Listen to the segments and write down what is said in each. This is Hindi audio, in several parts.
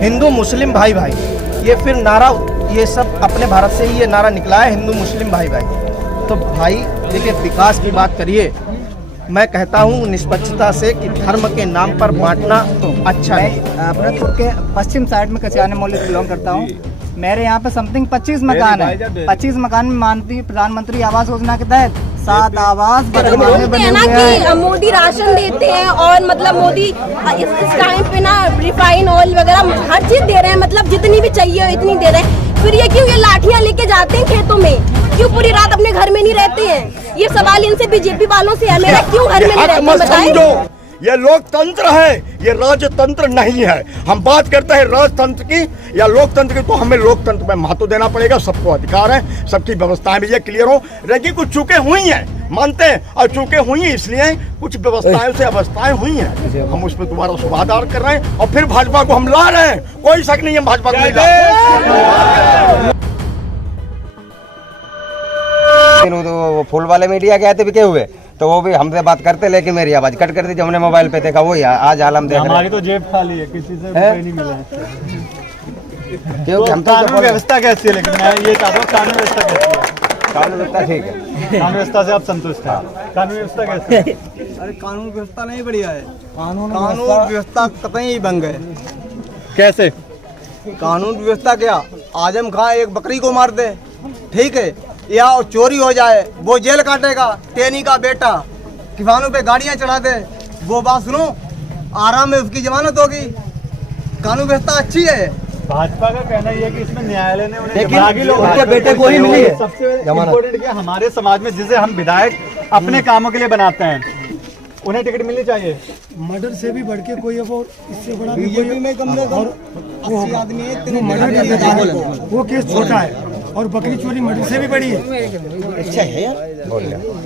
हिंदू मुस्लिम भाई भाई, ये फिर नारा, ये सब अपने भारत से ही ये नारा निकला है, हिंदू मुस्लिम भाई भाई। तो भाई देखिए, विकास की बात करिए, मैं कहता हूँ निष्पक्षता से कि धर्म के नाम पर बांटना तो अच्छा नहीं। भरतपुर के पश्चिम साइड में कचाने मोहल्ले से बिलोंग करता हूँ। मेरे यहाँ पे समथिंग 25 मकान है। 25 मकान में माननीय प्रधानमंत्री आवास योजना के तहत 7 आवास बने हुए हैं। मोदी राशन देते हैं और मतलब मोदी इस टाइम पे ना रिफाइन ऑयल वगैरह हर चीज दे रहे हैं, मतलब जितनी भी चाहिए इतनी दे रहे हैं। फिर ये क्यों ये लाठियां लेके जाते हैं खेतों में, क्यों पूरी रात अपने घर में नहीं रहते हैं? ये सवाल इनसे बीजेपी वालों से है मेरा, क्यों घर में नहीं रहते हैं बताएं? ये लोकतंत्र है, ये राजतंत्र नहीं है। हम बात करते हैं राजतंत्र की या लोकतंत्र की, तो हमें लोकतंत्र में महत्व देना पड़ेगा। सबको अधिकार है, सबकी व्यवस्थाएं भी ये क्लियर हो। रही कुछ चूकें हुई हैं, मानते हैं, और चूकें हुई हैं इसलिए कुछ व्यवस्थाएं से अवस्थाएं हुई हैं, हम उस पर दोबारा सुधार कर रहे हैं और फिर भाजपा को हम ला रहे हैं। कोई शक नहीं है, भाजपा को नहीं ला रहे। वो फूल वाले मीडिया के आए थे बिके हुए, तो वो भी हमसे बात करते, लेकिन मेरी आवाज कट कर दी जब हमने मोबाइल पे देखा। वही आज आलम देख रहे हैं। हमारी तो जेब खाली है, किसी से नहीं मिला है। क्योंकि हम तो कानून व्यवस्था कैसी है, लेकिन मैं ये चाहता हूँ कानून व्यवस्था कैसी है? कानून व्यवस्था ठीक है। कानून व्यवस्था से आप संतुष्ट हैं? कानून व्यवस्था कैसी है? अरे कानून व्यवस्था नहीं बढ़िया है। कानून व्यवस्था कतई भंग है। कैसे कानून व्यवस्था क्या, आजम खां एक बकरी को मार दे, ठीक है, या चोरी हो जाए वो जेल काटेगा। टेनी का बेटा किसानों पे गाड़ियां चढ़ा दे, वो बात सुनो, आराम में उसकी जमानत होगी। कानून व्यवस्था अच्छी है। भाजपा का कहना यह है कि इसमें न्यायालय ने उनके बेटे को ही मिली है। सबसे इम्पोर्टेंट क्या, हमारे समाज में जिसे हम विधायक अपने कामों के लिए बनाते हैं, उन्हें टिकट मिलनी चाहिए। मर्डर से भी बढ़ के कोई अब और इससे बड़ा भी बीजेपी में कम से कम 80 आदमी है। वो केस छोटा है और बकरी चोरी मर्डर से भी बड़ी है। अच्छा है यार,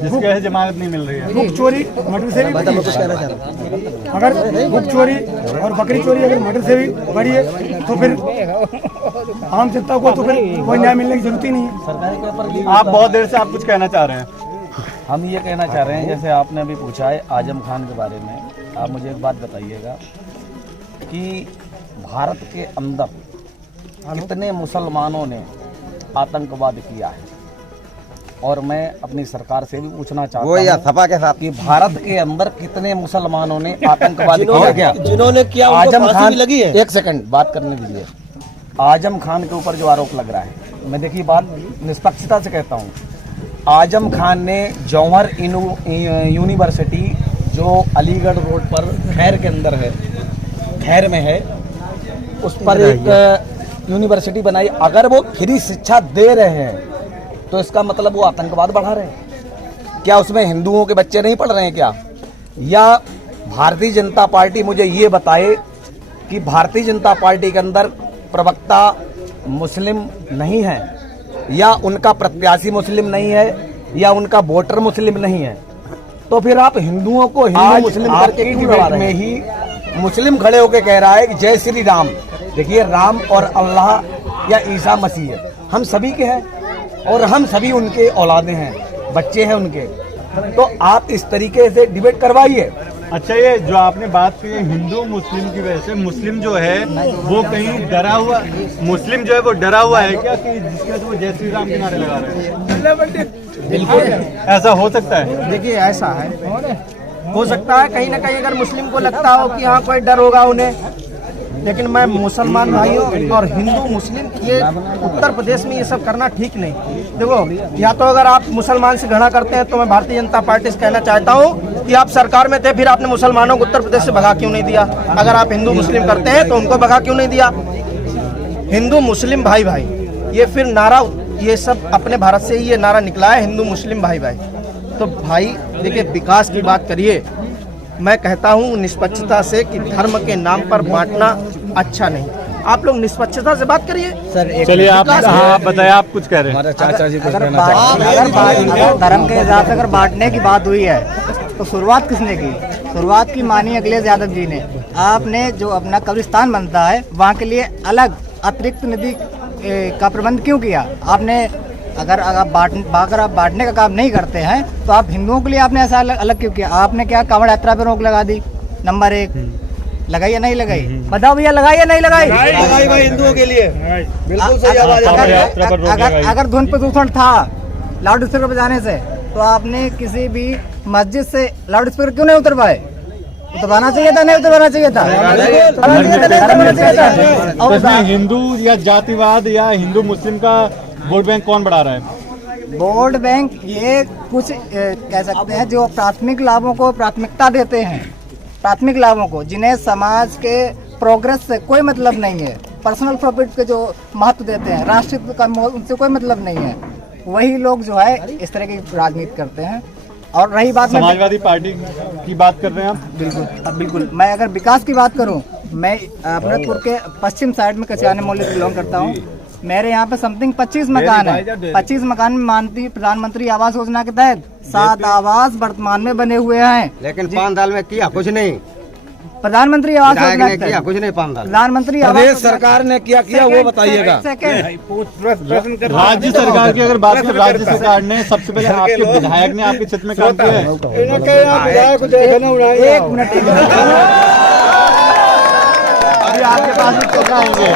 जिसकी वजह से जमानत नहीं मिल रही है। बुक चोरी मर्डर से भी बड़ी है। अगर बुक चोरी और बकरी चोरी अगर मर्डर से भी बड़ी है तो फिर आम जनता को तो फिर कोई न्याय मिलने की जरूरत ही नहीं है। आप बहुत देर से आप कुछ कहना चाह रहे हैं? हम ये कहना चाह रहे हैं, जैसे आपने अभी पूछा है आजम खान के बारे में, आप मुझे एक बात बताइएगा कि भारत के अंदर कितने मुसलमानों ने आतंकवाद किया है, और मैं अपनी सरकार से भी पूछना चाहता हूँ सपा के साथ कि भारत के अंदर कितने मुसलमानों ने आतंकवाद किया क्या? जिन्होंने किया आजम खान लगी है। एक सेकंड बात करने दीजिए। आजम खान के ऊपर जो आरोप लग रहा है, मैं देखिए बात निष्पक्षता से कहता हूँ, आजम खान ने जौहर यूनिवर्सिटी जो अलीगढ़ रोड पर खैर के अंदर है, खैर में है, उस पर एक यूनिवर्सिटी बनाई। अगर वो फ्री शिक्षा दे रहे हैं तो इसका मतलब वो आतंकवाद बढ़ा रहे हैं क्या? उसमें हिंदुओं के बच्चे नहीं पढ़ रहे हैं क्या? या भारतीय जनता पार्टी मुझे ये बताए कि भारतीय जनता पार्टी के अंदर प्रवक्ता मुस्लिम नहीं है, या उनका प्रत्याशी मुस्लिम नहीं है, या उनका वोटर मुस्लिम नहीं है, तो फिर आप हिंदुओं को हिंदू मुस्लिम करके क्यों लड़ा रहे हैं? में ही मुस्लिम खड़े होकर कह रहा है कि जय श्री राम। देखिए, राम और अल्लाह या ईसा मसीह हम सभी के हैं और हम सभी उनके औलादे हैं, बच्चे हैं उनके। तो आप इस तरीके से डिबेट करवाइए। अच्छा, ये जो आपने बात की हिंदू मुस्लिम की वजह से, मुस्लिम जो है वो कहीं डरा हुआ, मुस्लिम जो है वो डरा हुआ है क्या कि जिसके वजह से वो जय श्री राम के नारे लगा रहे हैं? बिल्कुल ऐसा हो सकता है। देखिए, ऐसा है, हो सकता है कहीं ना कहीं अगर मुस्लिम को लगता हो कि हाँ कोई डर होगा उन्हें, लेकिन मैं मुसलमान भाइयों और हिंदू मुस्लिम, ये उत्तर प्रदेश में ये सब करना ठीक नहीं। देखो, या तो अगर आप मुसलमान से घृणा करते हैं तो मैं भारतीय जनता पार्टी से कहना चाहता हूँ कि आप सरकार में थे, फिर आपने मुसलमानों को उत्तर प्रदेश से भगा क्यों नहीं दिया? अगर आप हिंदू मुस्लिम करते हैं तो उनको भगा क्यों नहीं दिया? हिंदू मुस्लिम भाई भाई, ये फिर नारा, ये सब अपने भारत से ही ये नारा निकला है, हिंदू मुस्लिम भाई भाई। तो भाई देखिए, विकास की बात करिए, मैं कहता हूँ निष्पक्षता से कि धर्म के नाम पर बांटना अच्छा नहीं। आप लोग निष्पक्षता से बात करिए। चलिए आप बताइए, आप कुछ कह रहे हैं? चाचा जी अगर धर्म के हिसाब से अगर बांटने की बात हुई है तो शुरुआत किसने की? शुरुआत की माननीय अखिलेश यादव जी ने। आपने जो अपना कब्रिस्तान बनता है वहाँ के लिए अलग अतिरिक्त निधि का प्रबंध क्यों किया? आपने अगर आप बांटने का काम नहीं करते हैं तो आप हिंदुओं के लिए आपने ऐसा अलग क्यों किया? आपने क्या कांवड़ यात्रा पर रोक लगा दी, नंबर 1। लगाई या नहीं लगाई? बताओ भैया, लगाई या नहीं लगाई? लगाई भाई हिंदुओं के लिए बिल्कुल सही आवाज है। अगर ध्वनि प्रदूषण था लाउड स्पीकर बजाने से, तो आपने किसी भी मस्जिद से लाउड स्पीकर क्यों नहीं उतरवाए? उतरवाना चाहिए था, नहीं उतरवाना चाहिए था? तो इसमें हिंदू या जातिवाद या हिंदू मुस्लिम का वोट बैंक कौन बढ़ा रहा है? वोट बैंक ये कुछ कह सकते हैं जो प्राथमिक लाभों को प्राथमिकता देते हैं, प्राथमिक लाभों को, जिन्हें समाज के प्रोग्रेस से कोई मतलब नहीं है, पर्सनल प्रॉफिट के जो महत्व देते हैं, राष्ट्रहित का उनसे कोई मतलब नहीं है, वही लोग जो है इस तरह की राजनीति करते हैं। और रही बात समाजवादी पार्टी की बात कर रहे हैं आप? बिल्कुल, अब बिल्कुल मैं अगर विकास की बात करूं, मैं अमृतपुर के पश्चिम साइड में कचियाने मोहल्ले से बिलोंग करता हूं। मेरे यहाँ पे समथिंग 25 मकान है। 25 मकान में मानती प्रधानमंत्री आवास योजना के तहत 7 आवास वर्तमान में बने हुए हैं, लेकिन 5 साल में किया कुछ नहीं। प्रधानमंत्री आवास योजना के किया कुछ नहीं 5 साल। प्रधानमंत्री प्रदेश सरकार ने क्या किया वो बताइएगा। राज्य सरकार की अगर बात करें, राज्य सरकार ने सबसे पहले आपके विधायक ने आपके क्षेत्र में काम किया है? एक मिनट, अभी आपके पास भी तो आएंगे।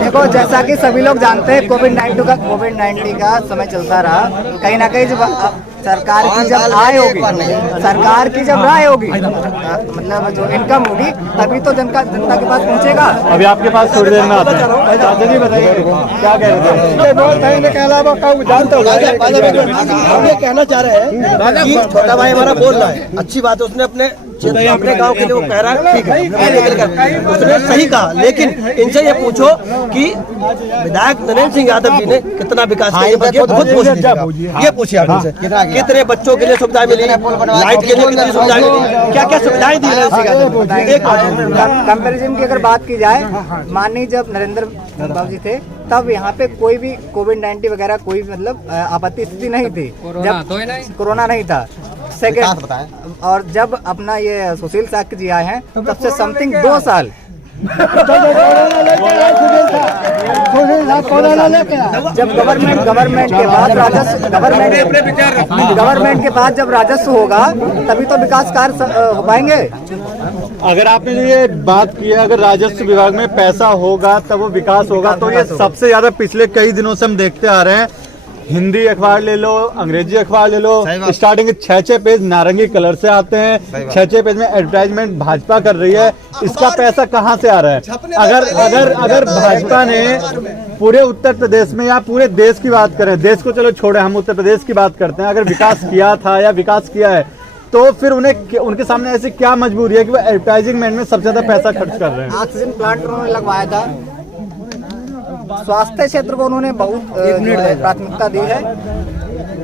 देखो, जैसा कि सभी लोग जानते हैं, कोविड-19 का समय चलता रहा। कहीं ना कहीं जब सरकार की जब आय होगी, सरकार की जब राय होगी, मतलब जो इनकम होगी, तभी तो जनता के पास पहुंचेगा। अभी आपके पास थोड़ी देर में आते हैं। चाचा जी बताइए क्या कह रहे थे? हम ये कहना चाह रहे हैं कि छोटा भाई हमारा बोल रहा है, अच्छी बात है, उसने अपने गांव के लिए वो कह रहा है, ठीक है, उसने सही कहा। लेकिन इनसे ये पूछो कि विधायक नरेंद्र सिंह यादव जी ने कितना विकास किया, खुद ये पूछिए आप इनसे। कितने बच्चों के लिए सुविधाएं मिली, लाइट के लिए कितनी सुविधाएं मिली, क्या क्या सुविधाएं दी है? कंपैरिजन की अगर बात की जाए, माननीय जब नरेंद्र बाबू जी थे, तब यहाँ पे कोई भी कोविड-19 वगैरह कोई मतलब आपत्ति स्थिति नहीं थी, जब कोरोना नहीं था। सेकेंड, और जब अपना ये सुशील साक्य जी आए हैं, तब से समथिंग 2 साल जब गवर्नमेंट के बाद राजस्व, गवर्नमेंट के बाद जब राजस्व होगा, तभी तो विकास कार्य हो पाएंगे। अगर आपने जो ये बात की है, अगर राजस्व विभाग में पैसा होगा तब वो विकास होगा, तो ये सबसे ज्यादा पिछले कई दिनों से हम देखते आ रहे हैं। हिंदी अखबार ले लो, अंग्रेजी अखबार ले लो, स्टार्टिंग के 6 पेज नारंगी कलर से आते हैं, 6 पेज में एडवर्टाइजमेंट भाजपा कर रही है। इसका पैसा कहाँ से आ रहा है? अगर भाजपा ने पूरे उत्तर प्रदेश में या पूरे देश की बात करें, देश को चलो छोड़े, हम उत्तर प्रदेश की बात करते हैं, अगर विकास किया था या विकास किया है, तो फिर उनके सामने ऐसी क्या मजबूरी है कि वो एडवर्टाइजमेंट में सबसे ज्यादा पैसा खर्च कर रहे हैं? ऑक्सीजन प्लांट उन्होंने लगवाया था, स्वास्थ्य क्षेत्र को उन्होंने बहुत प्राथमिकता दी है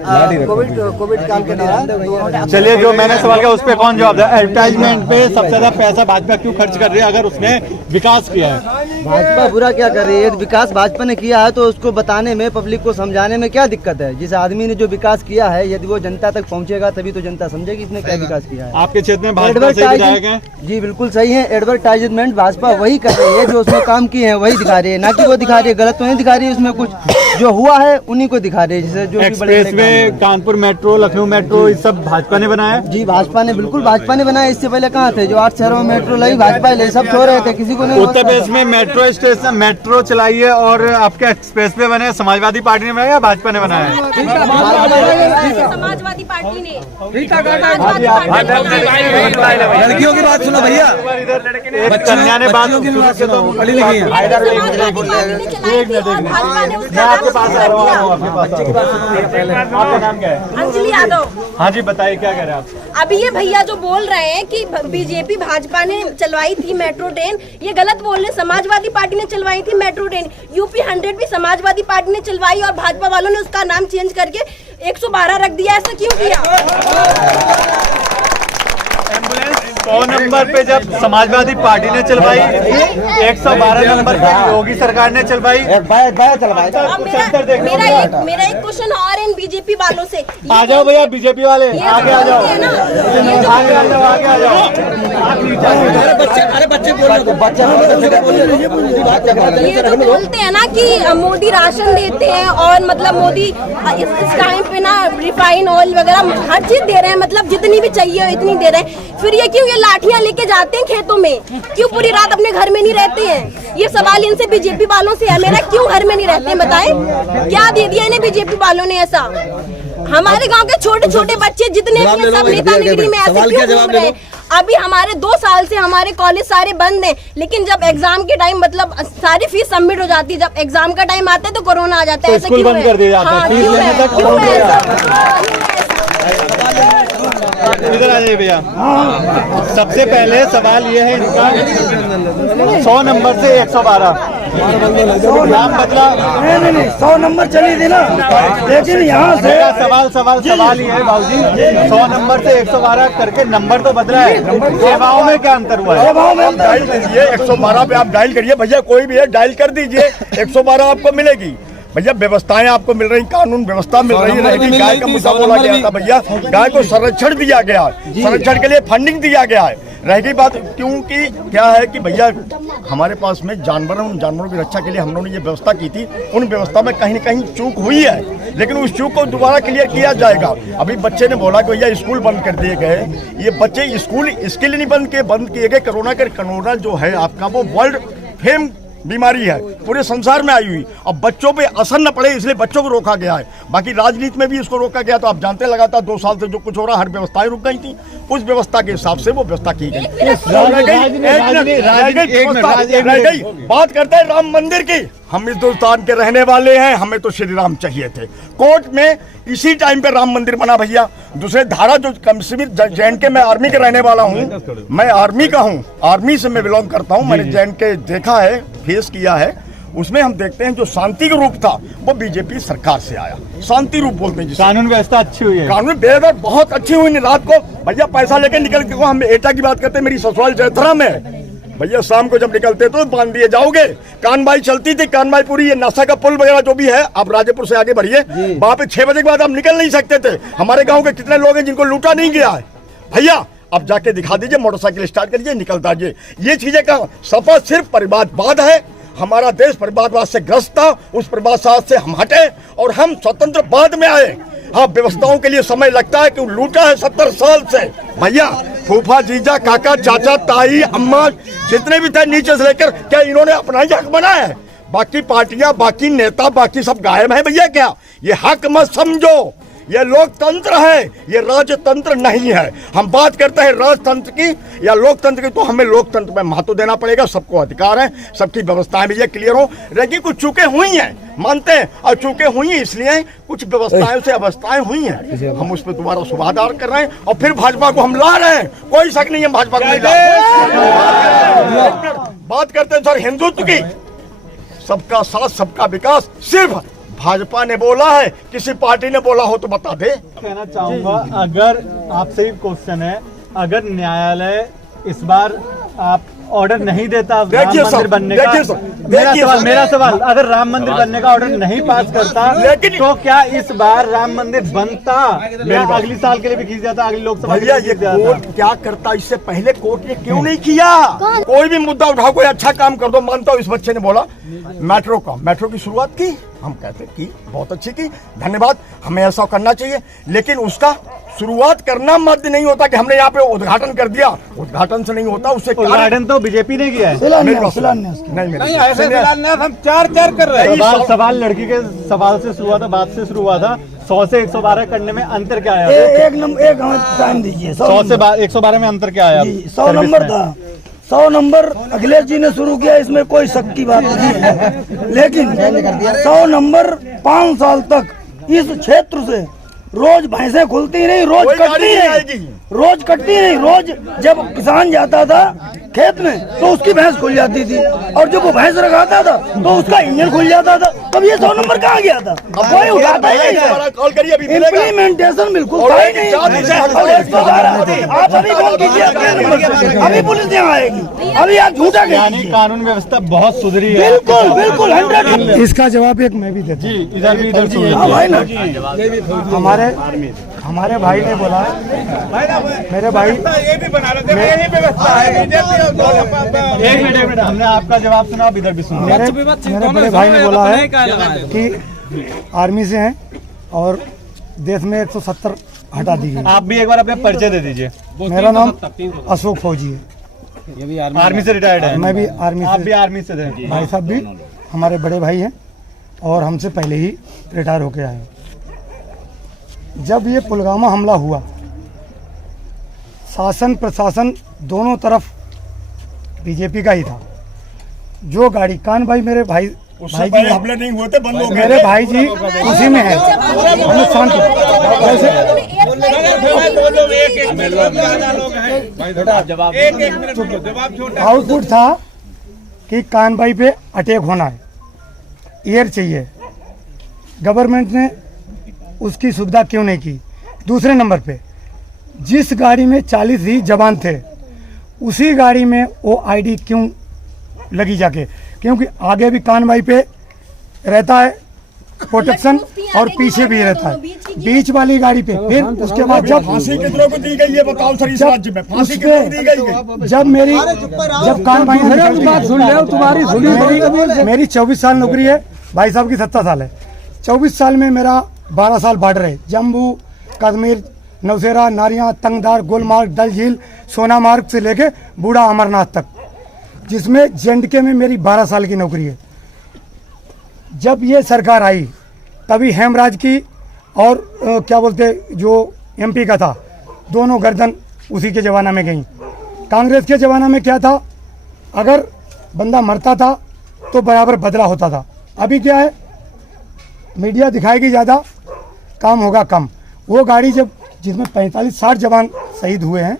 कोविड काल के दौरान। चलिए, जो मैंने सवाल किया उस पे कौन जवाब दे? एडवर्टाइजमेंट पे सबसे ज्यादा पैसा भाजपा क्यों खर्च कर रही है अगर उसने विकास किया है? भाजपा बुरा क्या कर रही है? विकास भाजपा ने किया है तो उसको बताने में, पब्लिक को समझाने में क्या दिक्कत है? जिस आदमी ने जो विकास किया है, यदि वो जनता तक पहुंचेगा तभी तो जनता समझेगी इसने क्या विकास किया है। आपके क्षेत्र में भाजपा से विधायक हैं? जी बिल्कुल सही है। एडवर्टाइजमेंट भाजपा वही कर रही है जो उसमें काम किए हैं वही दिखा रही है, ना कि वो दिखा रही है गलत तो नहीं दिखा रही है। उसमें कुछ जो हुआ है उन्हीं को दिखा रही है, जैसे जो expressway, Kanpur metro, Lucknow metro, ये सब भाजपा ने बनाया? जी भाजपा ने, बिल्कुल भाजपा ने बनाया। इससे पहले कहाँ थे? जो 8 शहरों में मेट्रो लाई भाजपा ले, सब सो रहे थे, किसी को नहीं। उत्तर प्रदेश में मेट्रो स्टेशन, मेट्रो चलाई है और आपके एक्सप्रेसवे बने, समाजवादी पार्टी ने बनाया या भाजपा ने बनाया? समाजवादी पार्टी ने। लड़कियों की बात सुनो भैया, एक कन्या ने बात पढ़ी लिखी है। मैं आपके पास आ रहा हूँ, आपके पास। आपका नाम क्या है? अंजलि यादव। हाँ जी, बताइए क्या कह रहे हैं आप? अभी ये भैया जो बोल रहे हैं कि बीजेपी भाजपा ने चलवाई थी मेट्रो ट्रेन, ये गलत बोल रहे हैं। समाजवादी पार्टी ने चलवाई थी मेट्रो ट्रेन। यूपी 100 भी समाजवादी पार्टी ने चलवाई और भाजपा वालों ने उसका नाम चेंज करके 112 रख दिया। ऐसा क्यों किया? 100 नंबर पे जब समाजवादी पार्टी ने चलवाई, 112 नंबर पे योगी सरकार ने चलवाई। मेरा एक क्वेश्चन और है इन बीजेपी वालों से। आ जाओ भैया बीजेपी वाले, आगे आ जाओ, आगे आगे आ जाओ, आगे आ जाओ। ये तो बोलते हैं ना कि मोदी राशन देते हैं और मतलब मोदी इस टाइम पे ना रिफाइन ऑयल वगैरह हर चीज दे रहे हैं, मतलब जितनी भी चाहिए इतनी दे रहे हैं। फिर ये क्यों ये लाठियां लेके जाते हैं खेतों में, क्यों पूरी रात अपने घर में नहीं रहते हैं? ये सवाल इनसे बीजेपी वालों से है मेरा, क्यों घर में नहीं रहते हैं बताएं? क्या दे दिया इन्हें बीजेपी वालों ने ऐसा? हमारे गांव के छोटे छोटे बच्चे जितने भी हैं सब नेता निगरी में ऐसे क्यों घूम रहे हैं? अभी हमारे 2 साल से हमारे कॉलेज सारे बंद हैं, लेकिन जब एग्जाम के टाइम मतलब सारी फीस सबमिट हो जाती है, जब एग्जाम का टाइम आता है तो कोरोना आ जाता है। ऐसा स्कूल क्यों बंद है? कर दिया जाता है, हाँ, फीस क्यों लेने है? तक क्यों बंद है कर ऐसा? इधर आ जाइए भैया। सबसे पहले सवाल ये है इनका, 100 नंबर से 112 नाम बदला। नहीं 100 नंबर चली थी ना, लेकिन यहाँ से मेरा सवाल ये है बाबूजी, 100 नंबर से 112 करके नंबर तो बदला है, सेवाओं में क्या अंतर हुआ है? आप डायल कीजिए 112 पे, आप डायल करिए भैया, कोई भी है डायल कर दीजिए, 112 आपको मिलेगी। भैया व्यवस्थाएं आपको मिल रही, कानून व्यवस्था मिल रही है। गाय का मुद्दा बोला गया था भैया, गाय को संरक्षण दिया गया है, संरक्षण के लिए फंडिंग दिया गया है। रह गई बात, क्योंकि क्या है कि भैया हमारे पास में जानवरों की रक्षा के लिए हम लोगों ने ये व्यवस्था की थी, उन व्यवस्था में कहीं न कहीं चूक हुई है, लेकिन उस चूक को दोबारा क्लियर किया जाएगा। अभी बच्चे ने बोला कि भैया स्कूल बंद कर दिए गए, ये बच्चे स्कूल इसके लिए नहीं बंद किए गए, कोरोना जो है आपका वो वर्ल्ड फेम बीमारी है, पूरे संसार में आई हुई। अब बच्चों पे असर न पड़े इसलिए बच्चों को रोका गया है। बाकी राजनीति में भी इसको रोका गया, तो आप जानते हैं लगातार 2 साल से जो कुछ हो रहा है, हर व्यवस्थाएं रुक गई थी, उस व्यवस्था के हिसाब से वो व्यवस्था की गई। रह गई बात करते हैं राम मंदिर की। हम हिंदुस्तान के रहने वाले हैं, हमें तो श्री राम चाहिए थे। कोर्ट में इसी टाइम पे राम मंदिर बना भैया। दूसरे धारा जो कश्मीर JNK, मैं आर्मी के रहने वाला हूँ, मैं आर्मी का हूँ, आर्मी से मैं बिलोंग करता हूँ, मैंने JNK देखा है, फेस किया है। उसमें हम देखते हैं जो शांति का रूप था वो बीजेपी सरकार से आया, शांति रूप बोलते हैं जिसे। कानून व्यवस्था अच्छी हुई है, कानून व्यवस्था बहुत अच्छी हुई। रात को भैया पैसा लेके निकल के, हम एटा की बात करते हैं, मेरी ससुराल जयथरा में भैया शाम को जब निकलते तो बांध दिए जाओगे। कानबाई चलती थी, कानबाई पूरी, ये नासा का पुल वगैरह जो भी है, आप राजेपुर से आगे बढ़िए, वहां पे 6 बजे के बाद आप निकल नहीं सकते थे। हमारे गांव के कितने लोग हैं जिनको लूटा नहीं गया है भैया, आप जाके दिखा दीजिए, मोटरसाइकिल स्टार्ट करिए, निकल दाजिए। ये चीजें का सफा सिर्फ परिवारवाद है। हमारा देश परिवारवाद से ग्रस्त था, उस परिवारवाद से हम हटे और हम स्वतंत्र बाद में आए। हाँ, व्यवस्थाओं के लिए समय लगता है कि लूटा है 70 साल से भैया। फूफा, जीजा, काका, चाचा, ताई, अम्मा जितने भी थे नीचे से लेकर, क्या इन्होंने अपना ही हक बनाया है? बाकी पार्टियां, बाकी नेता, बाकी सब गायब है भैया। क्या ये हक मत समझो, ये लोकतंत्र है, ये राजतंत्र नहीं है। हम बात करते हैं राजतंत्र की या लोकतंत्र की, तो हमें लोकतंत्र में महत्व देना पड़ेगा। सबको अधिकार है, सबकी व्यवस्थाएं भी ये क्लियर हो रहेगी। कुछ चूकें हुई हैं, मानते हैं, और चूकें हुई हैं इसलिए कुछ व्यवस्थाएं से अवस्थाएं हुई हैं, हम उस पर दोबारा सुधार कर रहे हैं और फिर भाजपा को हम ला रहे हैं। कोई शक नहीं है भाजपा को नहीं ला रहे। बात करते हैं सर हिंदुत्व की, सबका साथ सबका विकास सिर्फ भाजपा ने बोला है, किसी पार्टी ने बोला हो तो बता दे। कहना चाहूंगा, अगर आपसे ही क्वेश्चन है, अगर न्यायालय इस बार आप ऑर्डर नहीं देता राम मंदिर बनने का, मेरा सवाल अगर राम मंदिर बनने का ऑर्डर नहीं पास करता, तो क्या इस बार राम मंदिर बनता या अगली साल के लिए भी खींच जाता, अगली लोकसभा भैया ये कोर्ट क्या करता, इससे पहले कोर्ट ने क्यों नहीं किया? कोई भी मुद्दा उठाओ, कोई अच्छा काम कर दो। मानता हूँ इस बच्चे ने बोला मेट्रो की शुरुआत की, हम कहते की बहुत अच्छी की, धन्यवाद, हमें ऐसा करना चाहिए। लेकिन उसका शुरुआत करना मत नहीं होता कि हमने यहाँ पे उद्घाटन कर दिया, उद्घाटन से नहीं होता, उससे उद्घाटन तो बीजेपी ने किया है। नहीं ऐसे हम चार कर रहे हैं। सवाल लड़की के सवाल से शुरू हुआ था, बात से शुरू हुआ था। 100 से 112 करने में अंतर क्या आया? एक टाइम दीजिए। 100 से 112 में अंतर क्या आया? 100 नंबर था, 100 नंबर अखिलेश जी ने शुरू किया, इसमें कोई शक की बात नहीं है। लेकिन 100 नंबर 5 साल तक इस क्षेत्र से रोज भैंसें खुलती नहीं, रोज कटती नहीं, रोज जब किसान जाता था खेत में तो उसकी भैंस खुल जाती थी, और जब वो भैंस रखाता था तो उसका इंजन खुल जाता था। तब ये 100 नंबर कहाँ गया था? कोई उठाता ही नहीं। कॉल करिए, इम्प्लीमेंटेशन बिल्कुल था ही नहीं। आप अभी कॉल कीजिए, अभी पुलिस यहाँ आएगी, अभी आप झूठा यानी कानून व्यवस्था बहुत सुधरी है। बिल्कुल 100। इसका जवाब एक मैं भी देता हूँ। जी, इधर भी, इधर हाँ भाई ना, हमारे हमारे भाई ने बोला, मेरे भाई एक मिनट हमने आपका जवाब सुना, अब इधर भी सुनो। मेरे बड़े भाई ने बोला है कि आर्मी से हैं और देश में 170 हटा दी गई। आप भी एक बार अपने परिचय दे दीजिए। मेरा नाम अशोक फौजी है, आर्मी से रिटायर्ड है। मैं भी आर्मी आप से, भी आर्मी से थे। भाई साहब भी हमारे बड़े भाई हैं और हमसे पहले ही रिटायर होके आए। जब ये पुलवामा हमला हुआ, शासन प्रशासन दोनों तरफ बीजेपी का ही था। जो गाड़ी कान भाई मेरे भाई हमले नहीं हुए थे, बंद हो गए। मेरे भाई जी उसी में है, शांत आउटपुट था कि कान भाई पे अटैक होना है, एयर चाहिए। गवर्नमेंट ने उसकी सुविधा क्यों नहीं की? दूसरे नंबर पे जिस गाड़ी में 40 ही जवान थे, उसी गाड़ी में वो आईडी क्यों लगी जाके? क्योंकि आगे भी कान भाई पे रहता है प्रोटेक्शन और पीछे भी रहता है, बीच वाली गाड़ी पे। फिर उसके बाद जब फांसी कितनों को दी गई ये बताओ सर, इस राज्य में फांसी कितनों को दी गई? जब कान भाई बात सुन ले, तुम्हारी मेरी 24 साल नौकरी है, भाई साहब की 70 साल है। 24 साल में मेरा 12 साल बॉर्डर है, जम्मू कश्मीर, नौशेरा, नारियां, तंगदार, गुलमार्ग, डल झील, सोनामार्ग से लेके बूढ़ा अमरनाथ तक, जिसमें जेएंडके में मेरी 12 साल की नौकरी है। जब ये सरकार आई तभी हेमराज की और क्या बोलते जो एमपी का था, दोनों गर्दन उसी के ज़माना में गई। कांग्रेस के ज़माना में क्या था, अगर बंदा मरता था तो बराबर बदला होता था। अभी क्या है, मीडिया दिखाएगी ज़्यादा, काम होगा कम। वो गाड़ी जब जिसमें 45-60 जवान शहीद हुए हैं,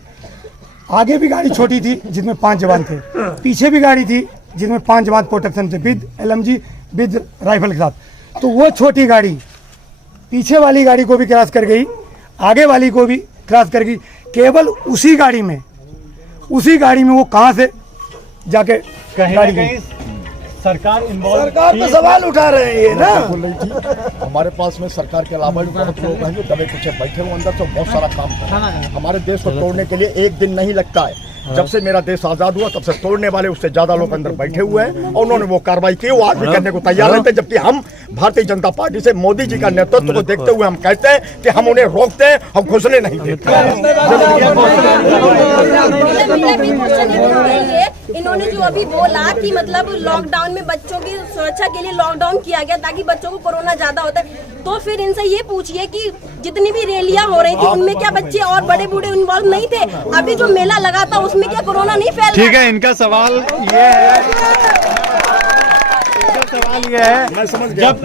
आगे भी गाड़ी छोटी थी जिसमें 5 जवान थे, पीछे भी गाड़ी थी जिसमें 5 जवान प्रोटेक्शन थे, विद LMG विद राइफल के साथ। तो वो छोटी गाड़ी पीछे वाली गाड़ी को भी क्रॉस कर गई, आगे वाली को भी क्रॉस कर गई। केवल उसी गाड़ी में वो कहाँ से जाके गाड़ी गई? सरकार पे सवाल उठा रहे हैं ये ना। हमारे पास में सरकार के अलावा भी बहुत लोग हैं जो दबे कुछ बैठे हुए अंदर, तो बहुत सारा काम कर रहे हैं। हमारे देश को तोड़ने के लिए एक दिन नहीं लगता है। जब से मेरा देश आजाद हुआ तब से तोड़ने वाले उससे ज्यादा लोग अंदर बैठे हुए हैं और उन्होंने वो कार्रवाई की, वो आज भी करने को तैयार रहते हैं। जबकि हम भारतीय जनता पार्टी से मोदी जी का नेतृत्व को देखते हुए हम कहते हैं कि हम उन्हें रोकते हैं, हम घुसने नहीं देते। इन्होंने जो अभी बोला कि मतलब लॉकडाउन में बच्चों की सुरक्षा के लिए लॉकडाउन किया गया ताकि बच्चों को कोरोना ज्यादा होता है, तो फिर इनसे ये पूछिए कि जितनी भी रैलियां हो रही थी उनमें क्या बच्चे और बड़े बूढ़े इन्वॉल्व नहीं थे? अभी जो मेला लगा था उसमें क्या कोरोना नहीं फैल रहा? ठीक है, इनका सवाल ये है, जब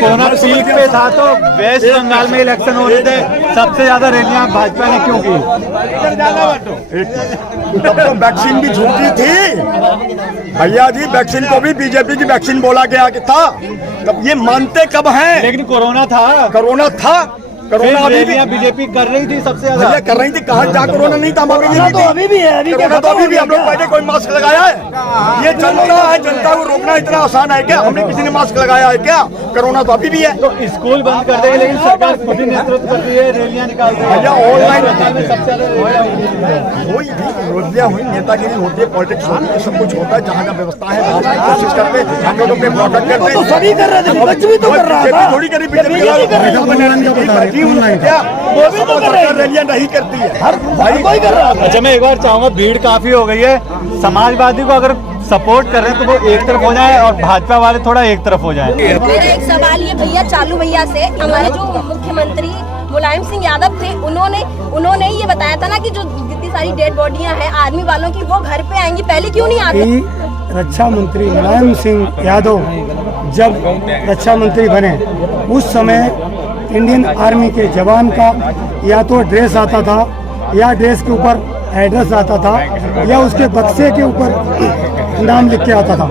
कोरोना पीक पे था तो वेस्ट बंगाल में इलेक्शन हो रहे थे, सबसे ज्यादा रैलियां भाजपा ने क्यों की? तब तो वैक्सीन भी झूठी थी भैया जी, वैक्सीन को भी बीजेपी की वैक्सीन बोला गया कि था। तब ये मानते कब हैं? लेकिन कोरोना था, कोरोना अभी भी बीजेपी कर रही थी सबसे ज्यादा, भैया कर रही थी। कहाँ जहाँ कोरोना नहीं था अभी भी है। कोरोना तो अभी भी हम लोग पहले कोई मास्क लगाया है? ये जनता है, जनता को रोकना इतना आसान है क्या? हमने किसी ने मास्क लगाया है क्या? कोरोना तो अभी भी है। तो स्कूल बंद कर देंगे, लेकिन सरकार खुद ही नेतृत्व कर रही है, रैलियां निकाल रही है। भैया ऑनलाइन रैलियां हुई, नेतागिरी होती है, पॉलिटिक्स होती है, सब कुछ होता है। जहाँ जहाँ व्यवस्था है कोशिश करते हैं, हम लोग अपने प्रोटेक्ट करते हैं। सभी कर रहे थे, बच्चे भी तो कर रहा था, थोड़ी करी रैलियां नहीं करती है, हर भाई कोई कर रहा है। अच्छा, मैं एक बार चाहूंगा, भीड़ काफी हो गई है, समाजवादी को अगर सपोर्ट कर रहे हैं तो वो एक तरफ हो जाए और भाजपा वाले थोड़ा एक तरफ हो जाए। मेरा एक सवाल ये भैया चालू भैया से, हमारे जो मुख्यमंत्री मुलायम सिंह यादव थे, उन्होंने ये बताया था ना कि जो जितनी सारी डेड बॉडियां हैं आर्मी वालों की वो घर पे आएंगी, पहले क्यों नहीं आती? रक्षा मंत्री मुलायम सिंह यादव जब रक्षा मंत्री बने उस समय इंडियन आर्मी के जवान का या तो ड्रेस आता था या ड्रेस के ऊपर एड्रेस आता था या उसके बक्से के ऊपर नाम लिख के आता था।